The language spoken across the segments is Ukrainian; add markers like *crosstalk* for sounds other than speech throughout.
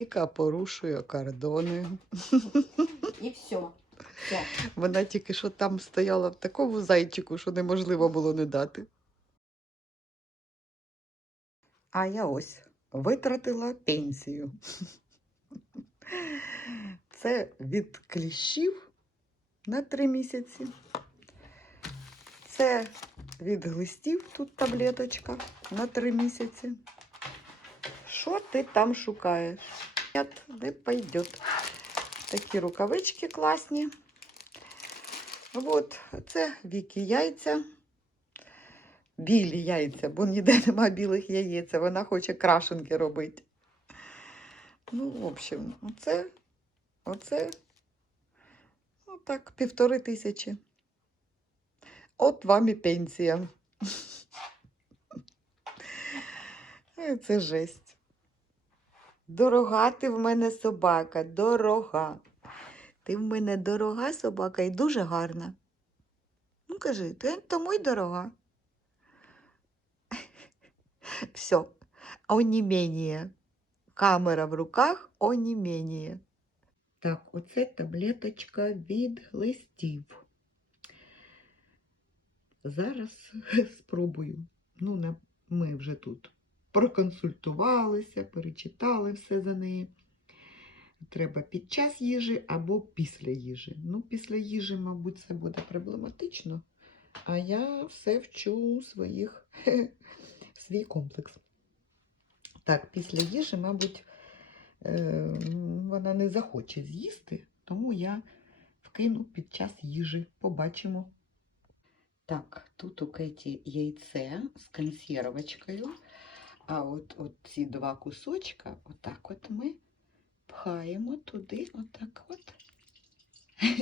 Яка порушує кордони. І все. все. Вона тільки що там стояла в такому зайчику, що неможливо було не дати. А я ось витратила пенсію. Це від кліщів на три місяці. Це від глистів, тут таблеточка на три місяці. Що ти там шукаєш? Нет, не пойдет. Такі рукавички класні. От, це віки яйця. Білі яйця, бо ніде нема білих яєць, вона хоче крашенки робити. Ну, в общем, оце, оце, ну так, півтори тисячі. От вам і пенсія. Це жесть. Дорога ти в мене собака, дорога. Ти в мене дорога собака і дуже гарна. Ну, кажи, ти тому й дорога. *laughs* Все, онімення. Камера в руках, онімення. Так, оце таблеточка від листів. Зараз *laughs* спробую. Ну, ми вже тут проконсультувалися, перечитали все за неї. Треба під час їжі або після їжі. Ну, після їжі, мабуть, це буде проблематично. А я все вчу своїх, *laughs* свій комплекс. Так, після їжі, мабуть, е, вона не захоче з'їсти, тому я вкину під час їжі. Побачимо. Так, тут у Кеті яйце з консервочкою. А от, от ці два кусочка, отак от ми пхаємо туди, отак от. *laughs*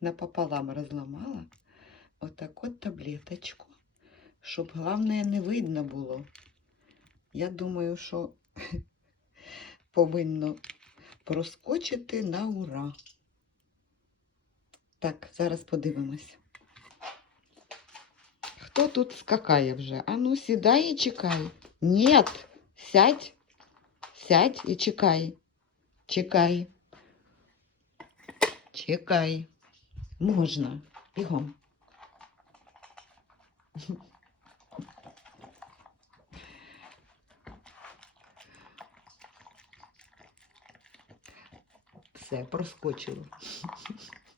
Напополам розламала. Отак от таблеточку, щоб головне не видно було. Я думаю, що *laughs* повинно проскочити на ура. Так, зараз подивимось. Хто тут скакає вже? А ну, сідай і чекай. Нет, сядь, сядь і чекай. Чекай. Чекай. Можна. Бігом. Все, проскочило.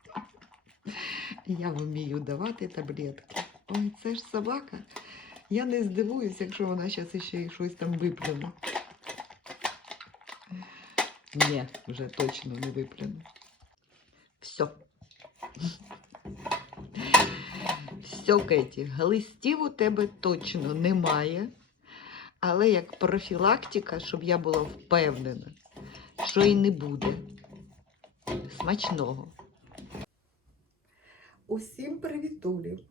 *laughs* Я вмію давати таблетки. Це ж собака. Я не здивуюся, якщо вона зараз ще й щось там виплюне. Ні, вже точно не виплюне. Все. Все, Кеті, глистів у тебе точно немає. Але як профілактика, щоб я була впевнена, що і не буде. Смачного. Усім привітулі.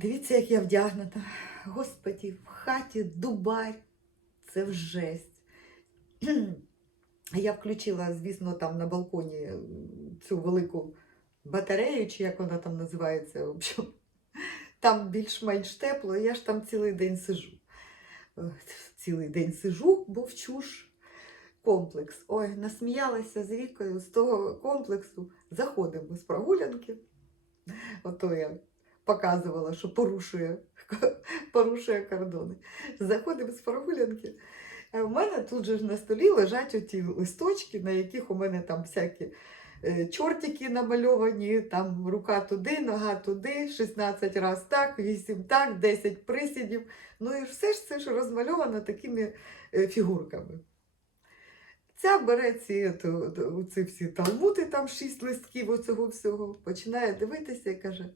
Дивіться, як я вдягнута. Господі, в хаті Дубай. Це в жесть. Я включила, звісно, там на балконі цю велику батарею, чи як вона там називається. В общем, там більш-менш тепло, я ж там цілий день сижу. Е, Цілий день сижу, бо вчу комплекс. Ой, насміялася з вікою з того комплексу. Заходимо з прогулянки. Ото я показувала, що порушує, порушує кордони. Заходимо з прогулянки. А в мене тут же ж на столі лежать оті листочки, на яких у мене там всякі е, чортики намальовані, там рука туди, нога туди, 16 раз так, 8 так, 10 присідів. Ну і все ж це ж розмальовано такими е, фігурками. Ця бере ці, то, то, ці всі талмути, там шість листків оцього всього, починає дивитися і каже: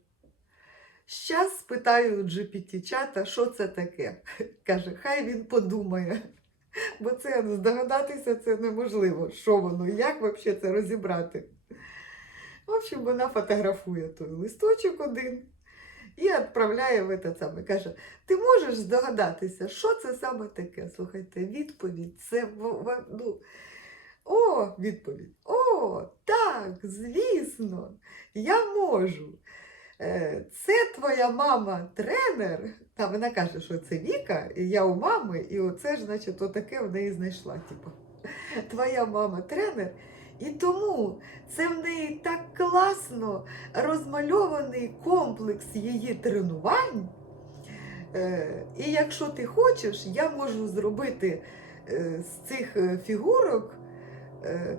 Щас спитаю у GPT-чата, що це таке. *laughs* Каже, хай він подумає. *laughs* Бо це здогадатися це неможливо, що воно, як взагалі це розібрати. В общем, вона фотографує той листочок один і відправляє в це саме. Каже: ти можеш здогадатися, що це саме таке? Слухайте, відповідь це ну, о, відповідь. О, так, звісно, я можу. Е, це твоя мама тренер. Та вона каже, що це Віка, і я у мами, і оце ж, значить, отаке в неї знайшла. Типу. *laughs* Твоя мама тренер. І тому це в неї так класно розмальований комплекс її тренувань. Е, І якщо ти хочеш, я можу зробити е, з цих фігурок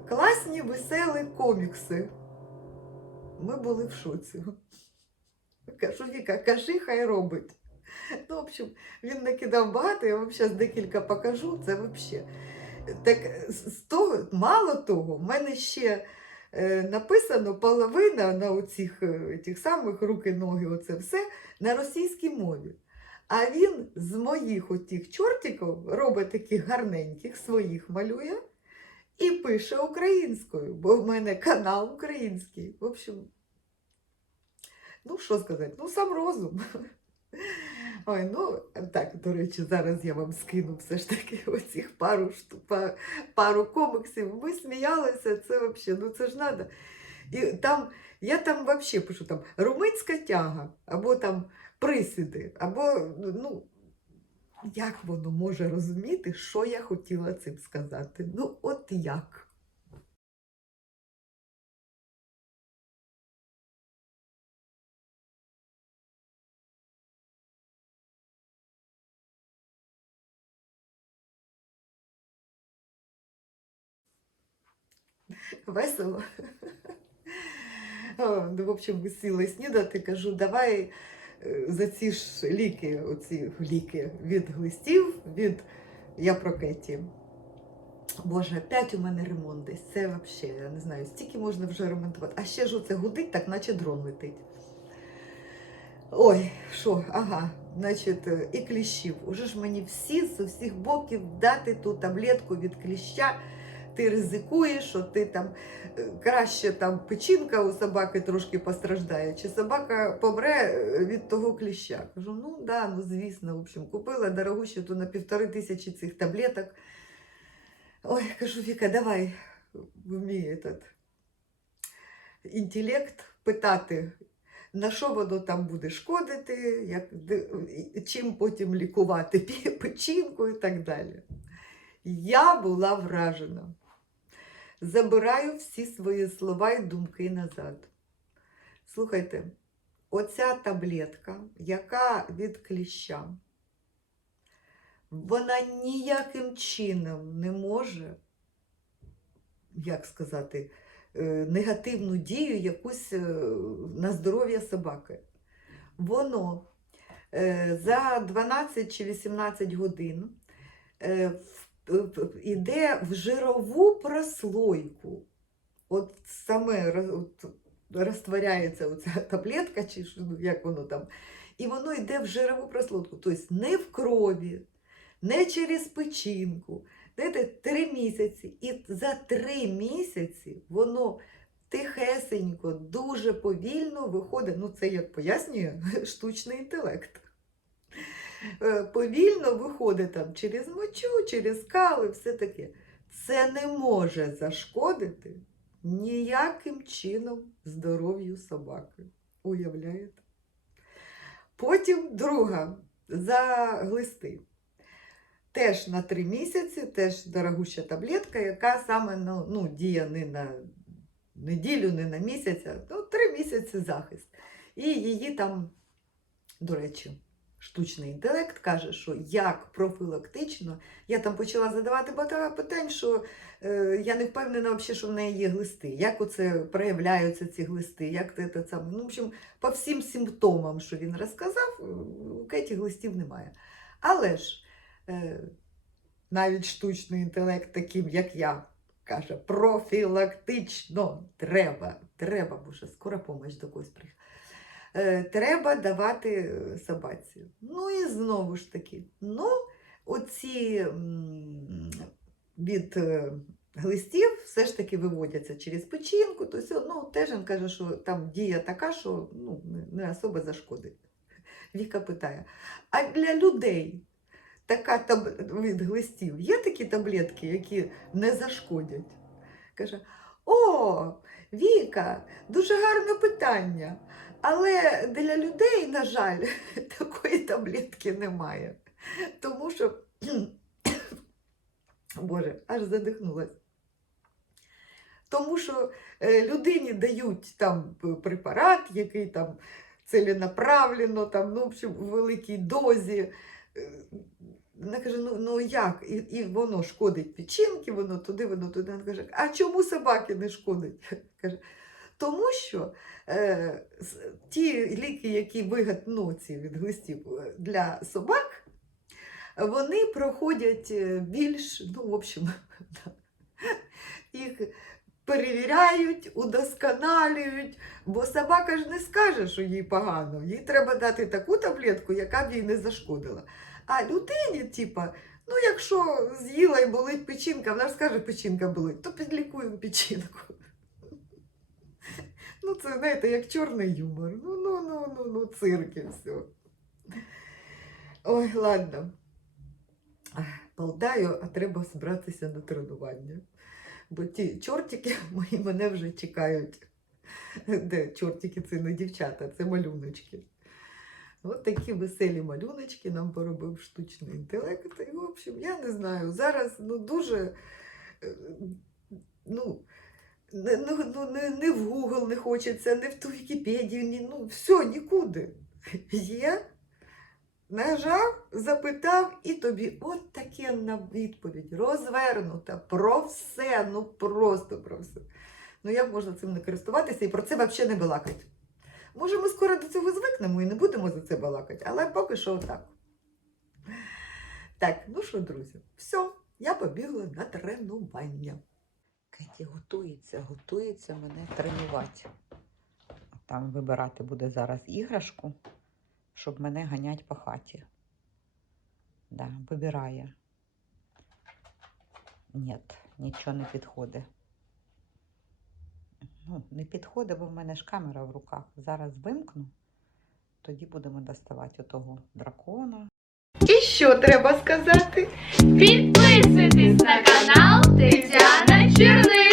класні веселі комікси. Ми були в шоці. Кажу, Віка, кажи, хай робить. Ну, в общем, він накидав багато, я вам зараз декілька покажу. Це взагалі. Так з того, мало того, в мене ще е, написано половина на оцих е, тих самих руки, ноги, оце все на російській мові. А він з моїх отих чортиків робить таких гарненьких, своїх малює і пише українською, бо в мене канал український. В общем, ну що сказати, ну сам розум. *laughs* Ой, ну так, до речі, зараз я вам скину все ж таки *laughs* оцих пару штук, па- пару коміксів. Ми сміялися, це взагалі, ну це ж треба. І там, я там взагалі пишу там румунська тяга, або там присіди, або ну, як воно може розуміти, що я хотіла цим сказати? Ну, от як? Весело. Ну, в общем, ми сіли снідати, кажу, давай е, за ці ж ліки, оці ліки від глистів, від я про Кеті. Боже, опять у мене ремонт десь. Це взагалі, я не знаю, стільки можна вже ремонтувати. А ще ж оце гудить, так наче дрон летить. Ой, що, ага, значить, е, і кліщів. Уже ж мені всі з усіх боків дати ту таблетку від кліща. Ти ризикуєш, що ти там е, краще там печінка у собаки трошки постраждає, чи собака помре е, від того кліща. Кажу, ну да, ну звісно, в общем, купила дорогущу ту на півтори тисячі цих таблеток. Ой, кажу, Віка, давай вміє этот інтелект питати, на що воно там буде шкодити, як, чим потім лікувати печінку і так далі. Я була вражена. Забираю всі свої слова і думки назад. Слухайте, оця таблетка, яка від кліща, вона ніяким чином не може, як сказати, е, негативну дію якусь е, на здоров'я собаки. Воно е, за 12 чи 18 годин в- іде в жирову прослойку. От саме от, розтворяється оця *laughs* таблетка, чи ну, як воно там, і воно йде в жирову прослойку. Тобто не в крові, не через печінку. Знаєте, три місяці. І за три місяці воно тихесенько, дуже повільно виходить. Ну, це як пояснює штучний інтелект. Е, Повільно виходить там через мочу, через кали, все таке. Це не може зашкодити ніяким чином здоров'ю собаки. Уявляєте? Потім друга за глисти. Теж на три місяці, теж дорогуща таблетка, яка саме ну, ну, діє не на неділю, не на місяць, а ну, три місяці захист. І її там, до речі, штучний інтелект каже, що як профілактично, я там почала задавати багато питань, що е, я не впевнена, взагалі, що в неї є глисти, як оце проявляються ці глисти, як це, це саме. Ну, в общем, по всім симптомам, що він розказав, е, у Кеті глистів немає. Але ж е, навіть штучний інтелект, таким як я, каже, профілактично треба, треба, боже, скоро помощь до когось приїхала. Е, треба давати е, собаці. Ну і знову ж таки, ну, оці від е, глистів все ж таки виводяться через печінку. Тобто, ну, теж він каже, що там дія така, що ну, не особо зашкодить. *laughs* Віка питає: а для людей така таб... від глистів є такі таблетки, які не зашкодять? Каже: О, Віка, дуже гарне питання. Але для людей, на жаль, *laughs* такої таблетки немає. Тому що, *clears throat* Боже, аж задихнулась. Тому що е, людині дають там препарат, який там целенаправленно, там, ну, в общем, в великій дозі. Е, Вона каже: ну, ну як? І, і воно шкодить печінки, воно туди, воно туди. Вона каже, а чому собаки не шкодить? *laughs* Каже, тому що е, ті ліки, які вигад, ну, ці від глистів е, для собак, вони проходять е, більш, ну, в общем, *laughs* їх перевіряють, удосконалюють, бо собака ж не скаже, що їй погано. Їй треба дати таку таблетку, яка б їй не зашкодила. А людині, типа, ну якщо з'їла і болить печінка, вона ж скаже, печінка болить, то підлікуємо печінку. Ну, це, знаєте, як чорний юмор. Ну, ну, ну, ну, ну, цирк і все. Ой, ладно. Ах, Болтаю, а треба збиратися на тренування. Бо ті чортики *laughs* мої мене вже чекають. Де чортики це не дівчата, це малюночки. От такі веселі малюночки нам поробив штучний інтелект. І, в общем, я не знаю. Зараз ну, дуже. е, Ну, не, ну, ну, не, не в Google не хочеться, не в ту Вікіпедію, ні, ну все, нікуди. Є, нажав, запитав, і тобі от таке на відповідь, розвернута, про все, ну просто про все. Ну як можна цим не користуватися і про це взагалі не балакати? Може, ми скоро до цього звикнемо і не будемо за це балакати, але поки що отак. Так, ну що, друзі, все, я побігла на тренування. Кеті готується, готується мене тренувати. Там вибирати буде зараз іграшку, щоб мене ганять по хаті. Да, вибирає. Ні, нічого не підходить. Ну, не підходить, бо в мене ж камера в руках. Зараз вимкну, тоді будемо доставати отого дракона. І що треба сказати? Підписуйтесь на cheerleading.